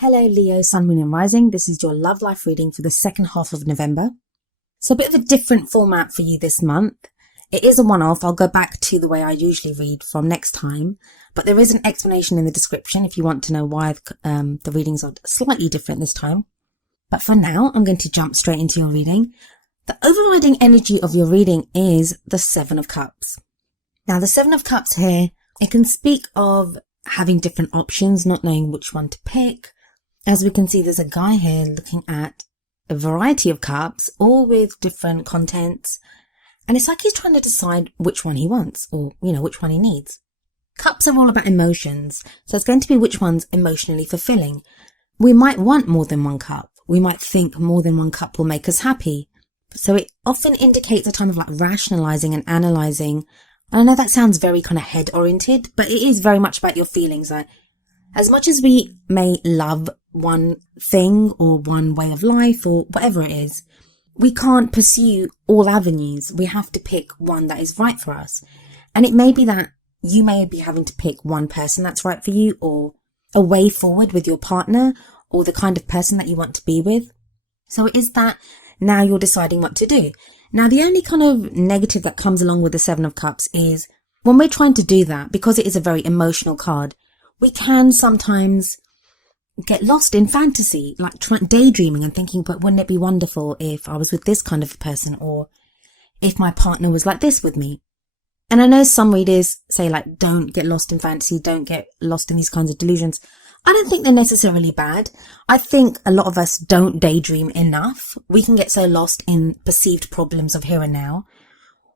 Hello Leo, Sun, Moon and Rising. This is your love life reading for the second half of November. So a bit of a different format for you this month. It is a one-off. I'll go back to the way I usually read from next time. But there is an explanation in the description if you want to know why the readings are slightly different this time. But for now, I'm going to jump straight into your reading. The overriding energy of your reading is the Seven of Cups. Now the Seven of Cups here, it can speak of having different options, not knowing which one to pick. As we can see, there's a guy here looking at a variety of cups, all with different contents. And it's like he's trying to decide which one he wants or, which one he needs. Cups are all about emotions. So it's going to be which one's emotionally fulfilling. We might want more than one cup. We might think more than one cup will make us happy. So it often indicates a time of like rationalizing and analyzing. I know that sounds very kind of head oriented, but it is very much about your feelings. As much as we may love one thing or one way of life or whatever it is, we can't pursue all avenues. We have to pick one that is right for us. And it may be that you may be having to pick one person that's right for you, or a way forward with your partner, or the kind of person that you want to be with. So it is that now you're deciding what to do. Now, the only kind of negative that comes along with the Seven of Cups is when we're trying to do that, because it is a very emotional card, we can sometimes get lost in fantasy, like daydreaming and thinking, but wouldn't it be wonderful if I was with this kind of person, or if my partner was like this with me? And I know some readers say like, don't get lost in fantasy, don't get lost in these kinds of delusions. I don't think they're necessarily bad. I think a lot of us don't daydream enough. We can get so lost in perceived problems of here and now.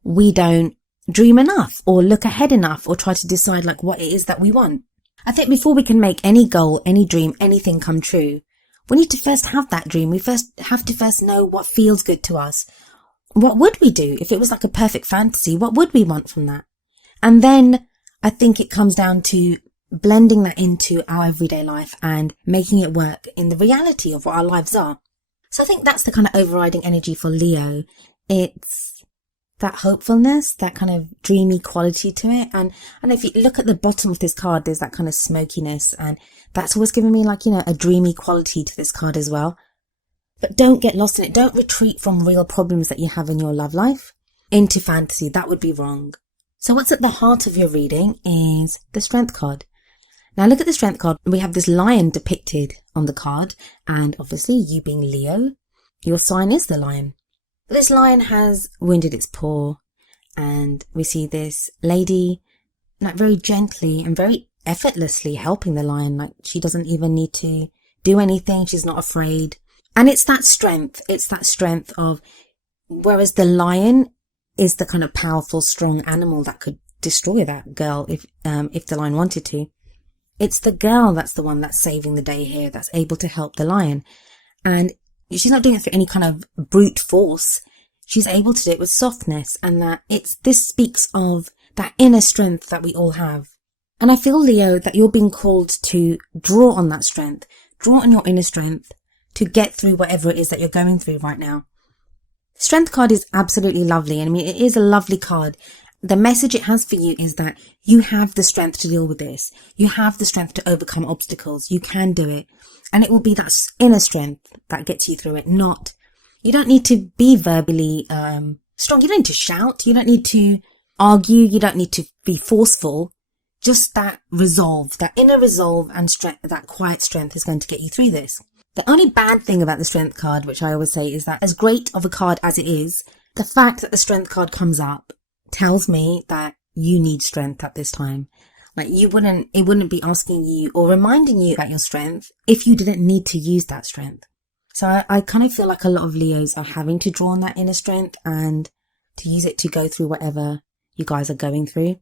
We don't dream enough or look ahead enough or try to decide like what it is that we want. I think before we can make any goal, any dream, anything come true, we need to first have that dream. We have to know what feels good to us. What would we do if it was like a perfect fantasy? What would we want from that? And then I think it comes down to blending that into our everyday life and making it work in the reality of what our lives are. So I think that's the kind of overriding energy for Leo. It's that hopefulness, that kind of dreamy quality to it. And if you look at the bottom of this card, there's that kind of smokiness, and that's always given me like, a dreamy quality to this card as well. But don't get lost in it. Don't retreat from real problems that you have in your love life into fantasy. That would be wrong. So what's at the heart of your reading is the Strength card. Now look at the Strength card. We have this lion depicted on the card, and obviously you being Leo, your sign is the lion. This lion has wounded its paw, and we see this lady like very gently and very effortlessly helping the lion. Like she doesn't even need to do anything. She's not afraid. And it's that strength. It's that strength of, whereas the lion is the kind of powerful, strong animal that could destroy that girl if the lion wanted to. It's the girl that's the one that's saving the day here, that's able to help the lion. And she's not doing it through any kind of brute force. She's able to do it with softness, and this speaks of that inner strength that we all have. And I feel, Leo, that you're being called to draw on that strength, draw on your inner strength to get through whatever it is that you're going through right now. Strength card is absolutely lovely. And I mean, it is a lovely card. The message it has for you is that you have the strength to deal with this. You have the strength to overcome obstacles. You can do it. And it will be that inner strength that gets you through it. You don't need to be verbally strong. You don't need to shout. You don't need to argue. You don't need to be forceful. Just that resolve, that inner resolve and strength, that quiet strength is going to get you through this. The only bad thing about the Strength card, which I always say, is that as great of a card as it is, the fact that the Strength card comes up tells me that you need strength at this time. Like it wouldn't be asking you or reminding you about your strength if you didn't need to use that strength. So I kind of feel like a lot of Leos are having to draw on that inner strength and to use it to go through whatever you guys are going through.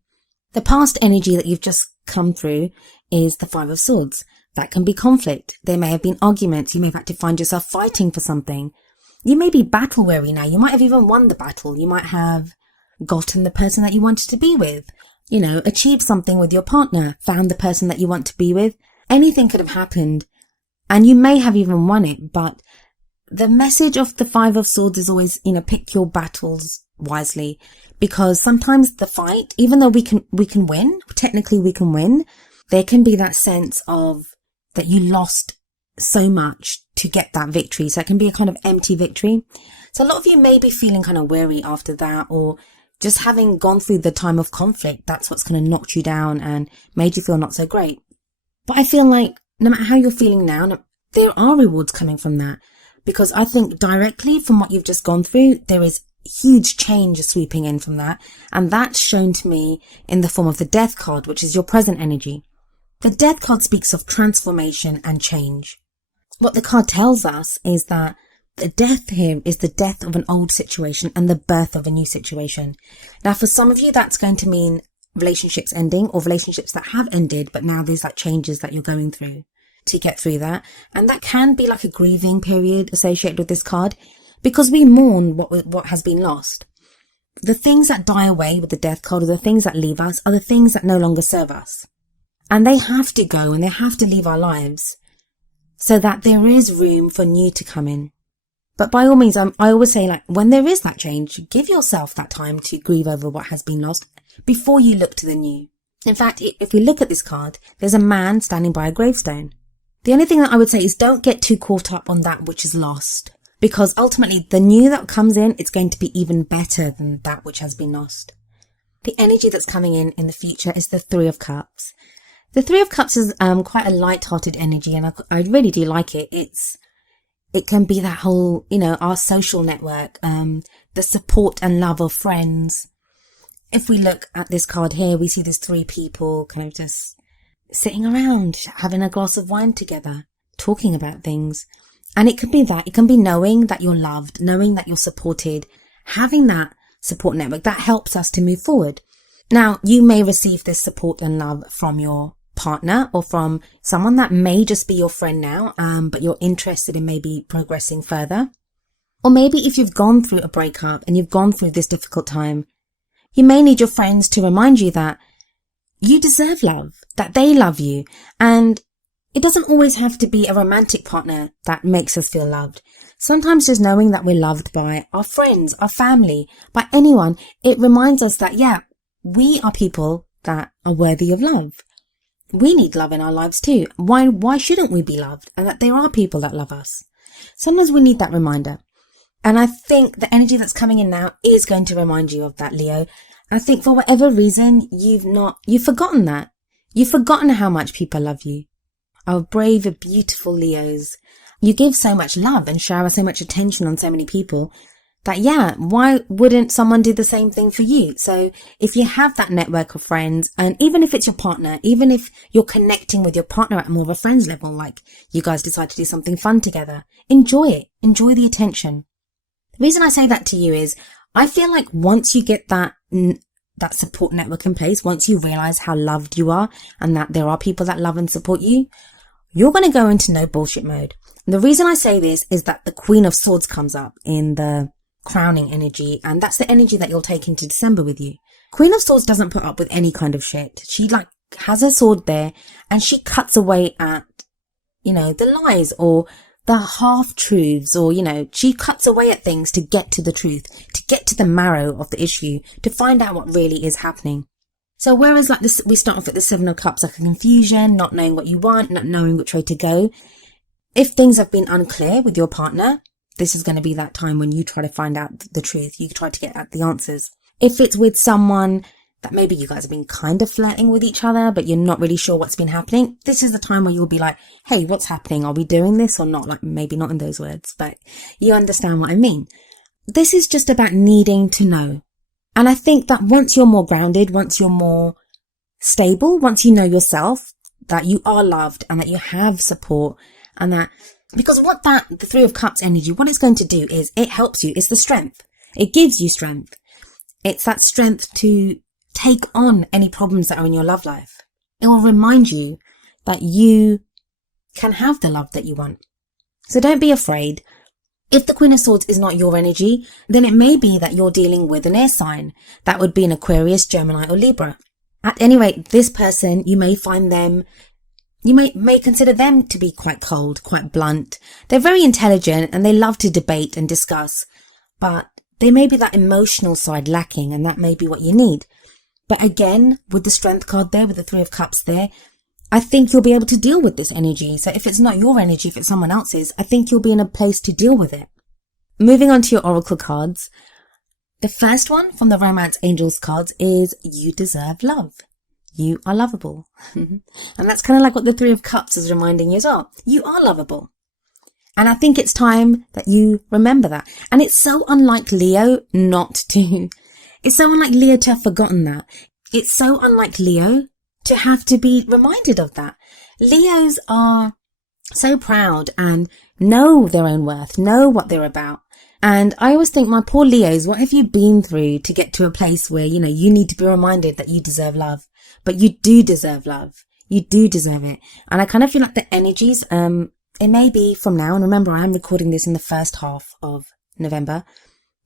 The past energy that you've just come through is the Five of Swords. That can be conflict. There may have been arguments. You may have had to find yourself fighting for something. You may be battle weary now. You might have even won the battle. You might have gotten the person that you wanted to be with. Achieved something with your partner, found the person that you want to be with. Anything could have happened, and you may have even won it. But the message of the Five of Swords is always, pick your battles wisely, because sometimes the fight, even though we can win, technically we can win, there can be that sense of that you lost so much to get that victory. So it can be a kind of empty victory. So a lot of you may be feeling kind of weary after that, or just having gone through the time of conflict, that's what's kind of knocked you down and made you feel not so great. But I feel like no matter how you're feeling now, there are rewards coming from that. Because I think directly from what you've just gone through, there is huge change sweeping in from that. And that's shown to me in the form of the Death card, which is your present energy. The Death card speaks of transformation and change. What the card tells us is that the death here is the death of an old situation and the birth of a new situation. Now, for some of you, that's going to mean relationships ending or relationships that have ended, but now there's like changes that you're going through to get through that. And that can be like a grieving period associated with this card, because we mourn what has been lost. The things that die away with the Death card, or the things that leave us, are the things that no longer serve us. And they have to go and they have to leave our lives so that there is room for new to come in. But by all means, I always say, like, when there is that change, give yourself that time to grieve over what has been lost before you look to the new. In fact, if we look at this card, there's a man standing by a gravestone. The only thing that I would say is don't get too caught up on that which is lost, because ultimately the new that comes in, it's going to be even better than that which has been lost. The energy that's coming in the future is the Three of Cups. The Three of Cups is quite a light-hearted energy, and I really do like it. It can be that whole, our social network, the support and love of friends. If we look at this card here, we see there's three people kind of just sitting around, having a glass of wine together, talking about things. And it can be that. It can be knowing that you're loved, knowing that you're supported, having that support network that helps us to move forward. Now, you may receive this support and love from your partner or from someone that may just be your friend now, but you're interested in maybe progressing further. Or maybe if you've gone through a breakup and you've gone through this difficult time, you may need your friends to remind you that you deserve love, that they love you. And it doesn't always have to be a romantic partner that makes us feel loved. Sometimes just knowing that we're loved by our friends, our family, by anyone, it reminds us that, yeah, we are people that are worthy of love. We need love in our lives too. Why shouldn't we be loved? And that there are people that love us. Sometimes we need that reminder. And I think the energy that's coming in now is going to remind you of that, Leo. I think for whatever reason, you've forgotten that. You've forgotten how much people love you. Our brave, beautiful Leos. You give so much love and shower so much attention on so many people that, yeah, why wouldn't someone do the same thing for you? So if you have that network of friends, and even if it's your partner, even if you're connecting with your partner at more of a friend's level, like you guys decide to do something fun together, enjoy it. Enjoy the attention. The reason I say that to you is I feel like once you get that support network in place, once you realize how loved you are and that there are people that love and support you, you're going to go into no bullshit mode. And the reason I say this is that the Queen of Swords comes up in the crowning energy, and that's the energy that you'll take into December with you. Queen of Swords doesn't put up with any kind of shit. She has her sword there and she cuts away at, the lies or the half-truths, or, she cuts away at things to get to the truth, to get to the marrow of the issue, to find out what really is happening. So whereas like this, we start off at the Seven of Cups, like a confusion, not knowing what you want, not knowing which way to go. If things have been unclear with your partner, this is going to be that time when you try to find out the truth. You try to get at the answers. If it's with someone that maybe you guys have been kind of flirting with each other, but you're not really sure what's been happening, this is the time where you'll be like, hey, what's happening? Are we doing this or not? Like, maybe not in those words, but you understand what I mean. This is just about needing to know. And I think that once you're more grounded, once you're more stable, once you know yourself, that you are loved and that you have support, and that, because the Three of Cups energy, what it's going to do is it helps you. It's the strength. It gives you strength. It's that strength to take on any problems that are in your love life. It will remind you that you can have the love that you want. So don't be afraid. If the Queen of Swords is not your energy, then it may be that you're dealing with an air sign. That would be an Aquarius, Gemini, or Libra. At any rate, this person, you may find them, you may consider them to be quite cold, quite blunt. They're very intelligent and they love to debate and discuss, but they may be that emotional side lacking, and that may be what you need. But again, with the Strength card there, with the Three of Cups there, I think you'll be able to deal with this energy. So if it's not your energy, if it's someone else's, I think you'll be in a place to deal with it. Moving on to your oracle cards. The first one from the Romance Angels cards is you deserve love. You are lovable. And that's kind of like what the Three of Cups is reminding you as well. You are lovable. And I think it's time that you remember that. And it's so unlike Leo not to. It's so unlike Leo to have forgotten that. It's so unlike Leo to have to be reminded of that. Leos are so proud and know their own worth, know what they're about. And I always think, my poor Leos, what have you been through to get to a place where, you need to be reminded that you deserve love? But you do deserve love. You do deserve it. And I kind of feel like the energies, it may be from now, and remember I am recording this in the first half of November,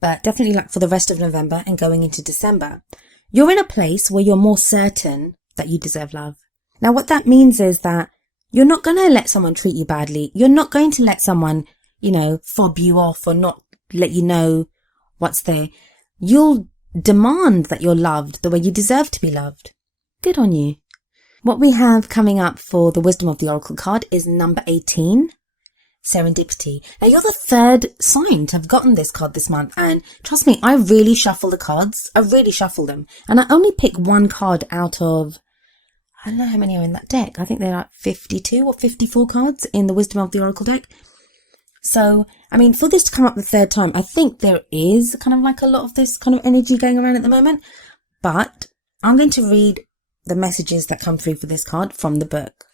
but definitely like for the rest of November and going into December, you're in a place where you're more certain that you deserve love. Now what that means is that you're not going to let someone treat you badly. You're not going to let someone, fob you off or not let you know what's there. You'll demand that you're loved the way you deserve to be loved. Good on you. What we have coming up for the Wisdom of the Oracle card is number 18, Serendipity. Now you're the third sign to have gotten this card this month, and trust me, I really shuffle the cards. I really shuffle them, and I only pick one card out of, I don't know how many are in that deck. I think they're like 52 or 54 cards in the Wisdom of the Oracle deck. So, for this to come up the third time, I think there is kind of like a lot of this kind of energy going around at the moment, but I'm going to read the messages that come through for this card from the book.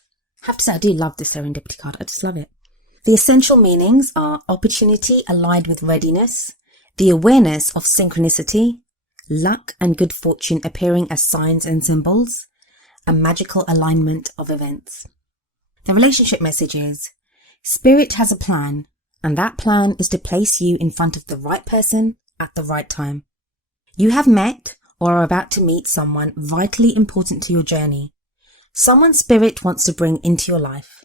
I have to say, I do love this Serendipity card. I just love it. The essential meanings are opportunity allied with readiness, the awareness of synchronicity, luck and good fortune appearing as signs and symbols, a magical alignment of events. The relationship message is, Spirit has a plan, and that plan is to place you in front of the right person at the right time. You have met or are about to meet someone vitally important to your journey. Someone Spirit wants to bring into your life.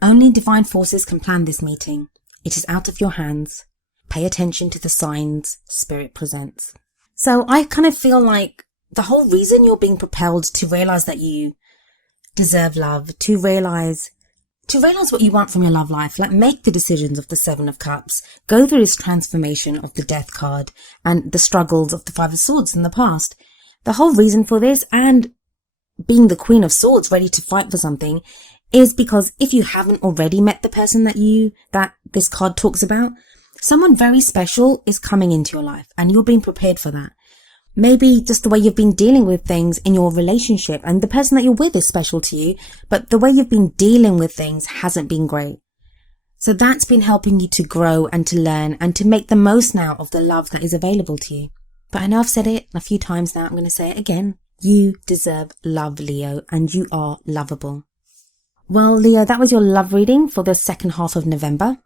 Only divine forces can plan this meeting. It is out of your hands. Pay attention to the signs Spirit presents. So I kind of feel like the whole reason you're being propelled to realize that you deserve love, to realize what you want from your love life, like make the decisions of the Seven of Cups, go through this transformation of the Death card and the struggles of the Five of Swords in the past. The whole reason for this, and being the Queen of Swords ready to fight for something, is because if you haven't already met the person that this card talks about, someone very special is coming into your life and you're being prepared for that. Maybe just the way you've been dealing with things in your relationship, and the person that you're with is special to you, but the way you've been dealing with things hasn't been great. So that's been helping you to grow and to learn and to make the most now of the love that is available to you. But I know I've said it a few times now, I'm going to say it again. You deserve love, Leo, and you are lovable. Well, Leo, that was your love reading for the second half of November.